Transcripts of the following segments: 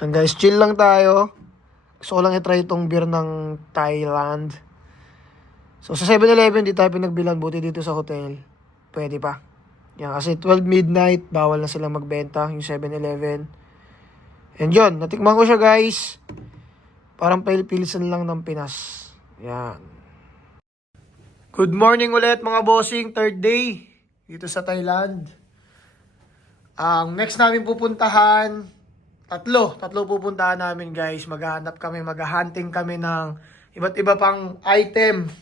And guys, chill lang tayo. Gusto ko lang i-try itong beer ng Thailand. So sa 7-Eleven, di tayo pinagbilan. Buti dito sa hotel. Pwede pa. Yan, kasi 12 midnight, bawal na silang magbenta, yung 7-Eleven. And yun, natikman ko siya guys. Parang pilisan lang ng Pinas. Yan. Good morning ulit mga bossing, third day dito sa Thailand. Ang next namin pupuntahan, tatlo pupuntahan namin guys. Maghahanap kami, maghahunting kami ng iba't iba pang item.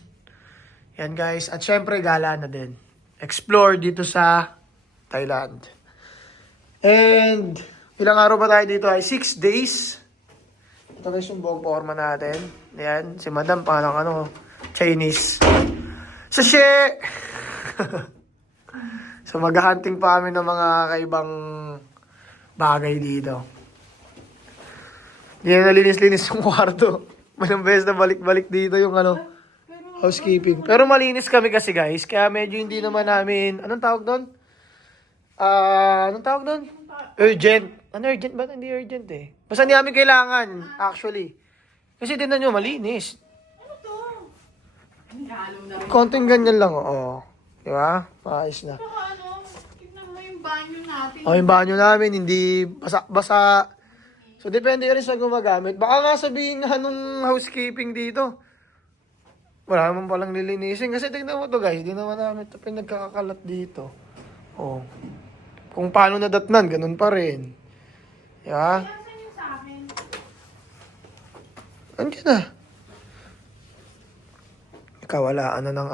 Yan guys, at syempre gala na din. Explore dito sa Thailand. And ilang araw ba tayo dito? Ay 6 days. Ito guys yung buong forma natin. Yan, si Madam parang Chinese. Sashe! So maghahunting pa kami ng mga kaibang bagay dito. Hindi na nalinis-linis yung kwarto. Malang beses na balik-balik dito yung housekeeping. Pero malinis kami kasi guys, kaya medyo hindi naman namin, anong tawag doon? Urgent. Ano urgent ba? Hindi urgent eh. Basta hindi namin kailangan, actually. Kasi tingnan nyo, malinis. Ano to? Konting ganyan lang, oo. Di ba? Maayos na. Saka tignan mo yung banyo natin. Yung banyo namin, hindi basa-basa. So, depende rin sa gumagamit. Baka nga sabihin nga nung housekeeping dito, wala naman palang lilinisin. Kasi tignan mo to guys, di naman namin ito pinagkakakalat dito. Oh. Kung paano nadatnan, ganun pa rin. Yeah. Nasaan yung sa akin? Andiyan na. Ikawalaan na ng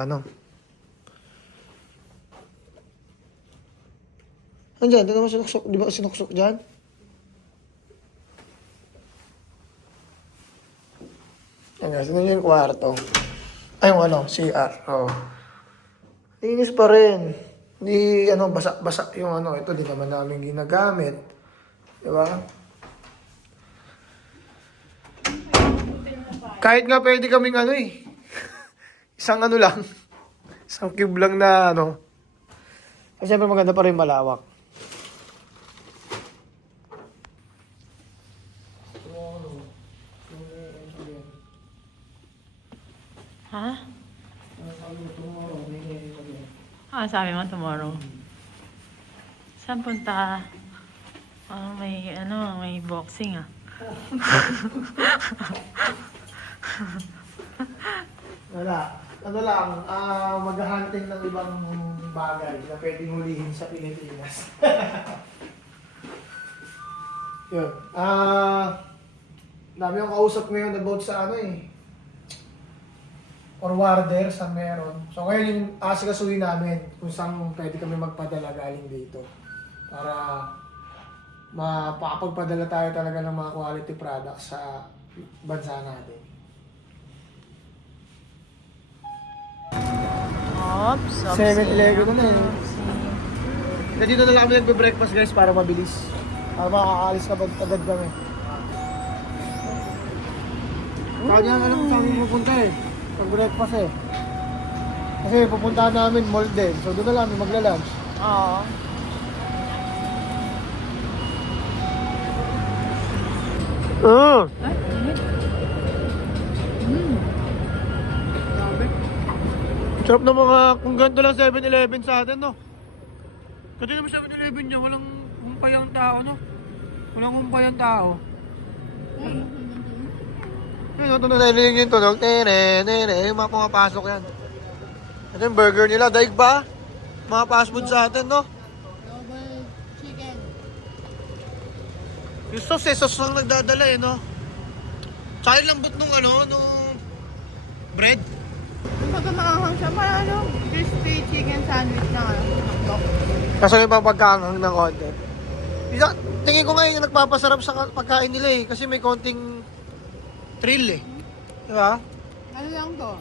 Andiyan, di naman sinuksok. Di ba sinuksok dyan? Yan guys, ano yung kwarto? Ay, yung CR. Oh. Linis pa rin. Hindi, basa-basa yung ito, di naman namin ginagamit. Di ba? Kahit nga pwede kaming isang lang. Isang cube lang na Kasi siyempre maganda pa rin malawak. Ha? Sabi mo tomorrow. Saan punta? May boxing Wala. Maghahunting ng ibang bagay na pwedeng hulihin sa Pilipinas. Yun. Dami yung kausap ngayon about sa forwarder sa meron. So ngayon yung asikasuhin namin kung saan pwede kami magpadala galing dito. Para mapapagpadala tayo talaga ng mga quality products sa bansa natin. Oops. 7-Eleven na eh. Dito na lang kami nagbe-breakfast guys para mabilis. Para makakaalis na agad kami. Kanya alam kung saan pupunta eh. Pag-breakfast eh. Kasi pupuntahan namin mall din. So doon na lang kami magla-lunch. Oo. Ay, init. Grabe. Sarap na kung ganito lang 7-Eleven sa atin, no? Kasi naman 7-Eleven niya, walang humpay ang tao, no? Walang humpay ang tao. Yun, ito na narinig yung tunog. Yung mga pumapasok yan. Ito yung burger nila. Daig ba? Mga fast food sa atin, no? Double chicken. Yung sauce lang nagdadala eh, no? Tsaka yung lambot nung bread. Kumbaga maanghang siya. Parang crispy chicken sandwich na hotdog. Kaso yung pagkakanghang ng konti. Tingin ko ngayon yung nagpapasarap sa pagkain nila eh. Kasi may konting thrill eh. Diba? Ano lang to?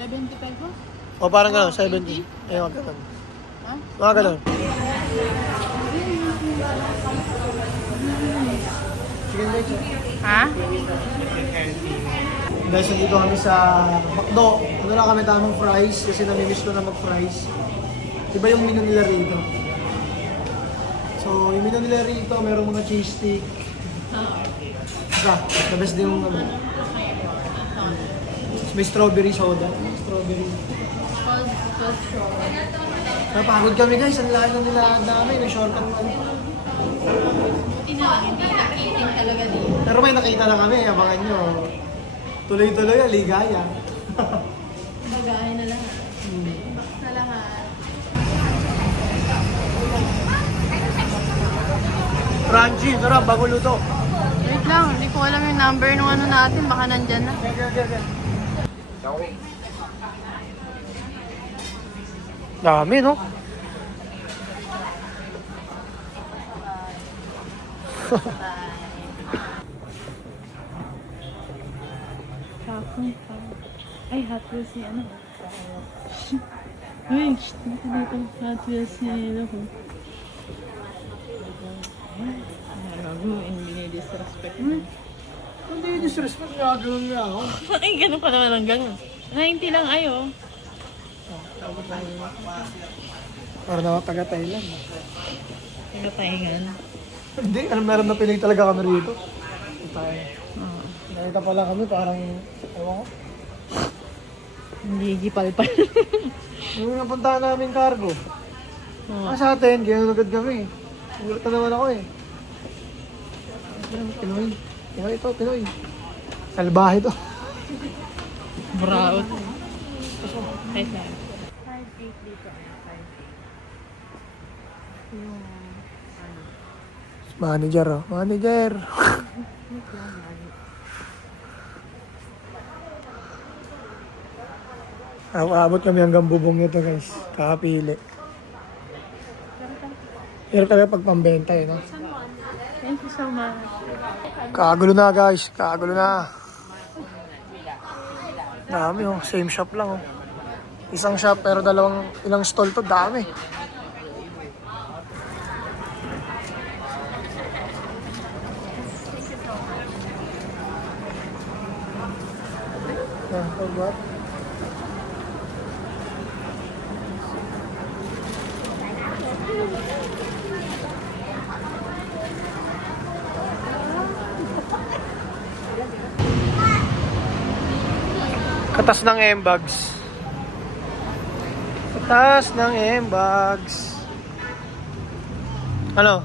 75 po? O parang gano'n, 80? 70. Ayun, mga gano'n. Ha? Mga gano'n. Chicken legs eh. Ha? Guys, nandito kami sa McDo. Ano lang kami tamang fries kasi namimiss ko na mag-fries. Iba yung menu nila rito. So, So, yung menu nila rito, meron mga cheese stick. Isa, the best din yung ano. May strawberry soda. Strawberry. Napagod kami guys, ang lahat ng nilakad namin. May shortcut pa. Buti na lang, hindi nakitin talaga dito. Pero may nakita na kami, abangan nyo. Tuloy-tuloy, ligaya. Bagay na lahat. Sa lahat. Crunchy, sarap, bago luto. Wait lang, hindi ko alam yung number nung ano natin. Baka nandyan na. Dami, no? Kapong pa. Ay, Hot Wheels si ano. Uy, dito dito. Hot Wheels si ano ko. Gago, hindi disrespect mo. Hindi disrespect, gagawin nga ako. Ay, ganun pa naman ang ganun. 90 lang ayo. Para na taga Thailand. Nagatahingan. Hindi, alam meron na Pinoy talaga kami rito. Tayo. Nakita pala kami parang, ewan ko. Hindi gipal-pal. Yung napuntahan namin cargo. Sa atin, ganyan agad kami. Gulat na naman ako eh. Pinoy. Pinoy ito, Pinoy. Salbahe ito. Braut. Hi, sir. 5'8 dito. 5'8. Yung ano. Manager oh. Manager. Abot kami hanggang bubong nito guys. Kakapili. Pero talaga pag pambenta eh, no? Thank you so much. Kagulo na guys. Kagulo na. Dami oh. Same shop lang oh. Isang shop pero ilang stall to. Dami. What? Katas ng M-bags. Katas ng M-bags. Ano?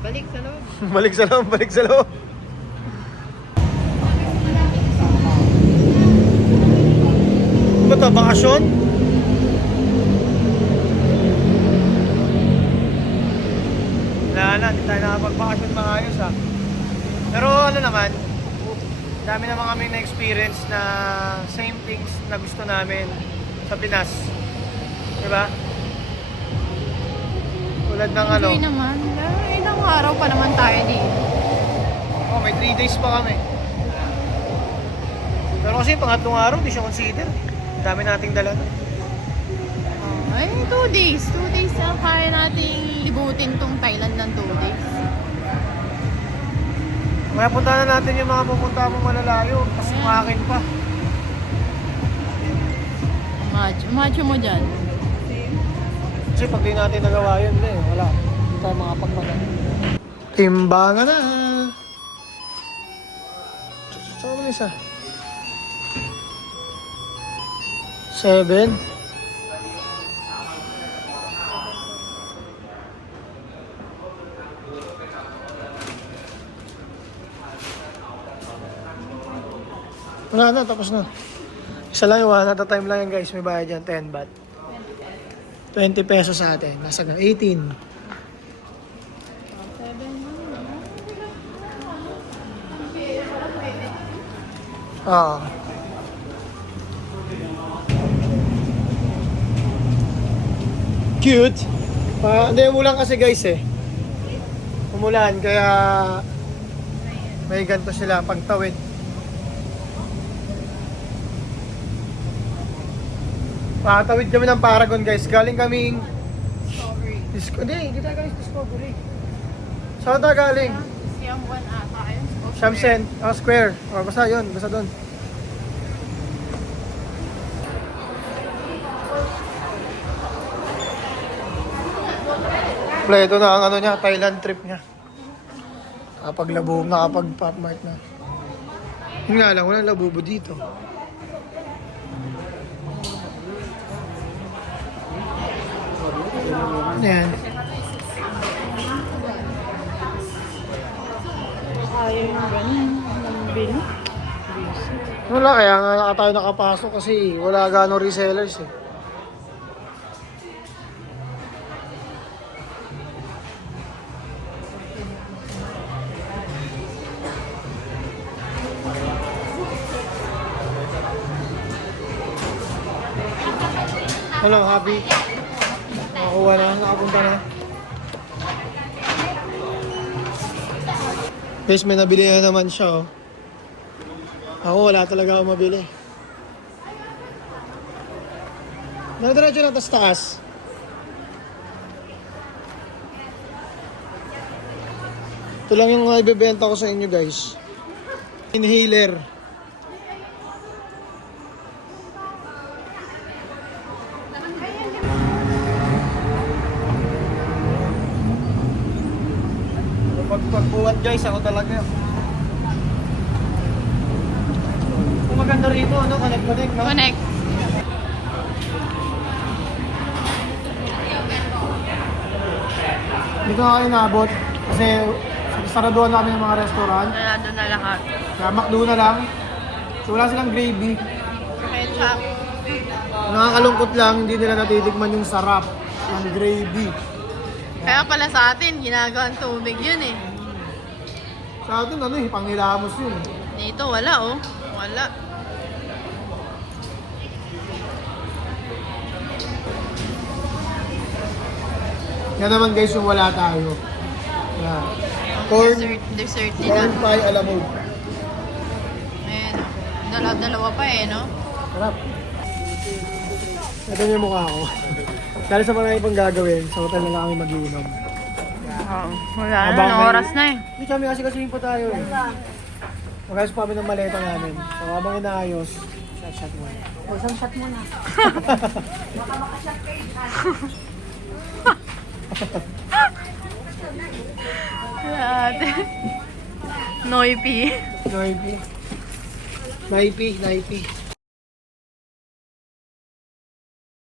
Balik sa loob. Balik sa loob, balik sa loob. Ano ba ito? Bakasyon? Wala, hindi tayo nakapagbakasyon maayos ha. Pero ano naman, dami naman kaming na-experience na same things na gusto namin sa Pinas. Diba? Tulad ng ano. Hindi naman. Ilang araw pa naman tayo dito. Oh, may 3 days pa kami. Pero kasi pangatlong araw, di siya consider. Dami nating dala. Ay, 2 days. 2 days na kaya nating libutin tong Thailand ng 2 days. Kaya punta na natin yung mga pupunta mo malalayo. Kasi kumakin pa. Macho mo dyan. Kasi pag di natin nagawa yun, wala. Hindi tayo makapagmagan. Timbangan na! Saan mo isa? 7. Wala na, tapos na. Isa lang yung one at a time lang yan guys. May bayad yan, 10 baht. 20 pesos sa atin. Nasa 18. Oo. Cute. Hindi, umulan kasi guys eh. Umulan, kaya may ganito sila pagtawid. Patawid kami ng Paragon guys. Galing kaming hindi tayo galing Discovery. Saan tayo galing? Siyam 1 ata. Ayun. Shamsen Square. O, basta yun. Basta doon. Kompleto na ang ano niya, Thailand trip niya. Nakapag-Labubo, nakapag-Pop Mart na. Yun nga lang, walang Labubo dito. Ayan. Ayaw yung ganun. Ang bili. Wala, kaya nga tayo nakapasok kasi wala gano'ng resellers eh. Hello, happy? Nakakuha na, nakapunta na. Guys, may nabili na naman siya oh. Ako, wala talaga ako mabili. Diretso na tas taas. Ito lang yung ibebenta ko sa inyo guys. Inhaler. Pagbuhat guys, ako talaga. Kung maganda rito, ano, connect, no? Connect. Dito na kayo naabot kasi saraduhan na kami ng mga restaurant. Nalado na lahat. Kaya McDo na lang. So wala silang gravy. Ketchup. Nakakalungkot lang, hindi nila natitikman yung sarap ng gravy. Kaya pala sa atin, ginagawang tubig yun eh. Sa atin, ano eh, panghilamos yun. Dito wala oh. Wala. Yan naman guys yung wala tayo. Yeah. Corn, Dessert corn nila. pie alamod. Ayan oh. Dalawa pa eh, no? Sarap. Ito yung mukha ko. Dahil sa mga ibang gagawin, sa hotel na lang kami mag-iinom. Oo. Wala na, Habang ng may- oras na eh. Hindi kami kasi pa tayo eh. Magayos pa kami ng maleta namin. So habang inaayos, shot mo. Isang shot muna. Ate. Noipi. Naipi. Naipi, naipi.